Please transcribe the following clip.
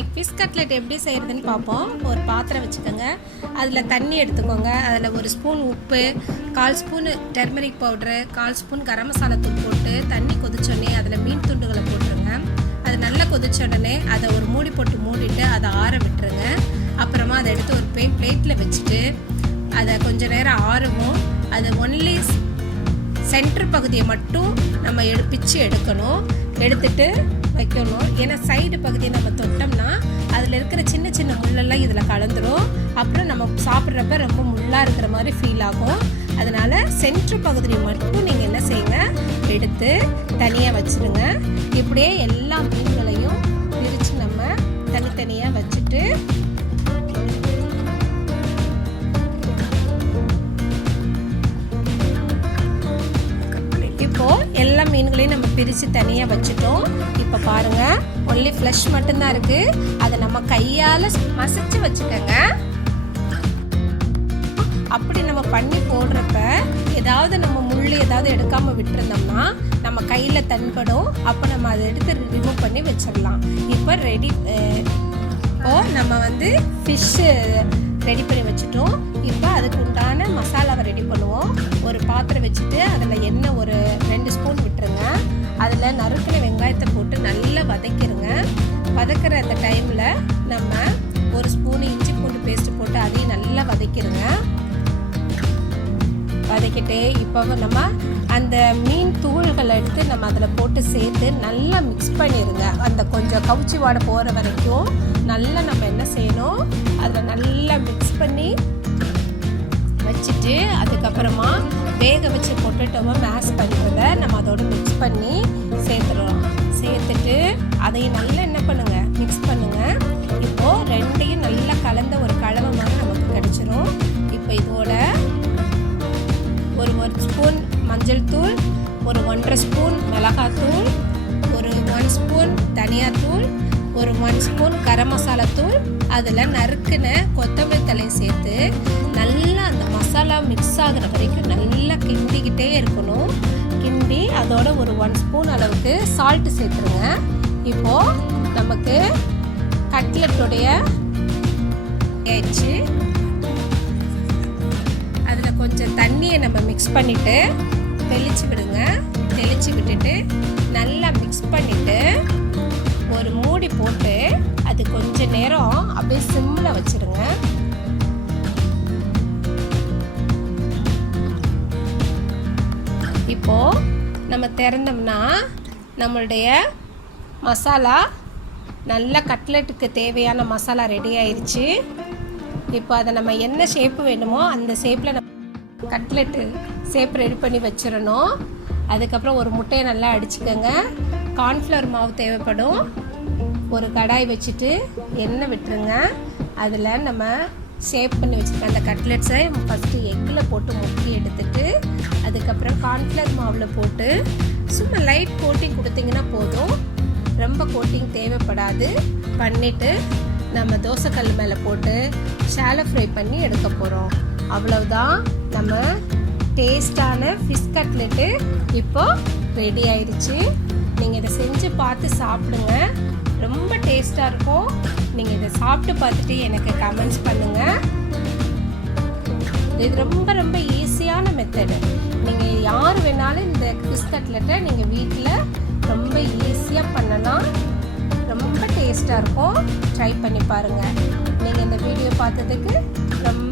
இன்றைக்கி fish cutlet எப்படி செய்கிறதுன்னு பார்ப்போம். ஒரு பாத்திரம் வச்சுக்கோங்க, அதில் தண்ணி எடுத்துக்கோங்க. அதில் ஒரு ஸ்பூன் உப்பு, 1/4 spoon turmeric powder, 1/4 spoon garam masala தூள் போட்டு தண்ணி கொதிச்சோடனே அதில் மீன் துண்டுகளை போட்டுருங்க. அது நல்லா கொதிச்ச உடனே அதை ஒரு மூடி போட்டு மூடிட்டு அதை ஆற விட்டுருங்க. அப்புறமா அதை எடுத்து ஒரு பிளேட்டில் வச்சுட்டு அதை கொஞ்சம் நேரம் ஆறவும். அது ஒன்லி சென்டர் பகுதியை மட்டும் நம்ம பிச்சு எடுக்கணும், எடுத்துட்டு வைக்கணும். ஏன்னா சைடு பகுதியை நம்ம தொட்டோம்னா அதில் இருக்கிற சின்ன சின்ன முள்ளெல்லாம் இதில் கலந்துரும். அப்புறம் நம்ம சாப்பிட்றப்ப ரொம்ப முள்ளாக இருக்கிற மாதிரி ஃபீல் ஆகும். அதனால் சென்டர் பகுதியை மட்டும் நீங்கள் என்ன செய்யுங்க, எடுத்து தனியாக வச்சுருங்க. இப்படியே எல்லா மீன்களையும் பிரித்து நம்ம தனித்தனியாக வச்சுட்டு எல்லா மீன்களையும் நம்ம பிரித்து தனியாக வச்சுட்டோம். இப்போ பாருங்கள், ஒன்லி ஃப்ளஷ் மட்டும்தான் இருக்குது. அதை நம்ம கையால் மசிச்சு வச்சுக்கோங்க. அப்படி நம்ம பண்ணி போடுறப்ப ஏதாவது நம்ம முள் ஏதாவது எடுக்காமல் விட்டுருந்தோம்னா நம்ம கையில் தன்படும். அப்போ நம்ம அதை எடுத்து ரிமூவ் பண்ணி வச்சிடலாம். இப்போ நம்ம ஃபிஷ்ஷு ரெடி பண்ணி வச்சுட்டோம். இப்போ அதுக்கு உண்டான மசாலாவை ரெடி பண்ணுவோம். ஒரு பாத்திரம் வச்சுட்டு அதில் எண்ணெய் ஒரு 2 ஸ்பூன் விட்டுருங்க. அதில் நறுக்கின வெங்காயத்தை போட்டு நல்லா வதக்கிடுங்க. வதக்கிற அந்த டைமில் நம்ம ஒரு ஸ்பூன் இஞ்சி பூண்டு பேஸ்ட்டு போட்டு அதையும் நல்லா வதக்கிடுங்க. வதக்கிட்டு இப்போ நம்ம அந்த மீன் தூள்களை எடுத்து நம்ம அதில் போட்டு சேர்த்து நல்லா மிக்ஸ் பண்ணிடுங்க. அந்த கொஞ்சம் கவுச்சி வாடை போகிற வரைக்கும் நல்லா நம்ம என்ன செய்யணும், அதில் நல்லா மிக்ஸ் பண்ணி வச்சுட்டு அதுக்கப்புறமா வேக வச்சு பொட்டேட்டோவை மேஷ் பண்ணுறத நம்ம அதோடு மிக்ஸ் பண்ணி சேர்த்துடலாம். சேர்த்துட்டு அதையும் நல்லா என்ன பண்ணுங்கள், மிக்ஸ் பண்ணுங்கள். இப்போது ரெண்டையும் நல்லா கலந்த ஒரு கலவை மாதிரி நமக்கு கிடச்சிரும். இப்போ இதோட ஒரு ஸ்பூன் மஞ்சள் தூள், ஒரு 1.5 ஸ்பூன் மிளகாத்தூள், ஒரு 1 ஸ்பூன் தனியாத்தூள், ஒரு 1 ஸ்பூன் கரம் மசாலா தூள், அதில் நறுக்குன கொத்தமல்லி தலையை சேர்த்து நல்லா அந்த மசாலா மிக்ஸ் ஆகிற வரைக்கும் நல்லா கிண்டிக்கிட்டே இருக்கணும். கிண்டி அதோட ஒரு 1 ஸ்பூன் அளவுக்கு சால்ட்டு சேர்த்துருங்க. இப்போது நமக்கு கட்லெட்டுடைய ஆயிடுச்சு. அதில் கொஞ்சம் தண்ணியை நம்ம மிக்ஸ் பண்ணிவிட்டு தெளித்து விடுங்க. தெளித்து விட்டுட்டு நல்லா மிக்ஸ் பண்ணிவிட்டு ஒரு மூடி போட்டு அது கொஞ்சம் நேரம் அப்படியே சிம்மில் வச்சுருங்க. இப்போது நம்ம திறந்தோம்னா நம்மளுடைய மசாலா நல்லா கட்லெட்டுக்கு தேவையான மசாலா ரெடி ஆயிடுச்சு. இப்போ அதை நம்ம என்ன ஷேப்பு வேணுமோ அந்த ஷேப்பில் நம்ம கட்லெட்டு ஷேப் ரெடி பண்ணி வச்சிடணும். அதுக்கப்புறம் ஒரு முட்டையை நல்லா அடிச்சுக்கோங்க. கார்ன்ஃப்ளவர் மாவு தேவைப்படும். ஒரு கடாய் வச்சுட்டு எண்ணெய் விட்டுருங்க. அதில் நம்ம ஷேப் பண்ணி வச்சுருக்க அந்த கட்லெட்ஸை ஃபஸ்ட்டு எக்கில் போட்டு முக்கி எடுத்துட்டு அதுக்கப்புறம் கார்ன்ஃப்ளவர் மாவில் போட்டு சும்மா லைட் கோட்டிங் கொடுத்தீங்கன்னா போதும், ரொம்ப கோட்டிங் தேவைப்படாது. பண்ணிவிட்டு நம்ம தோசைக்கல் மேலே போட்டு ஷாலோ ஃப்ரை பண்ணி எடுக்க போகிறோம். அவ்வளவுதான், நம்ம டேஸ்டான ஃபிஷ் கட்லெட்டு இப்போ ரெடி ஆயிடுச்சு. நீங்கள் இதை செஞ்சு பார்த்து சாப்பிடுங்க, ரொம்ப டேஸ்ட்டாக இருக்கும். நீங்கள் இதை சாப்பிட்டு பார்த்துட்டு எனக்கு கமெண்ட்ஸ் பண்ணுங்கள். இது ரொம்ப ரொம்ப ஈஸியான மெத்தடு. நீங்கள் யார் வேணாலும் இந்த ஃபிஷ் கட்லெட்டை நீங்கள் வீட்டில் ரொம்ப ஈஸியாக பண்ணலாம். ரொம்ப டேஸ்ட்டாக இருக்கும். ட்ரை பண்ணி பாருங்கள். நீங்கள் இந்த வீடியோ பார்த்ததுக்கு ரொம்ப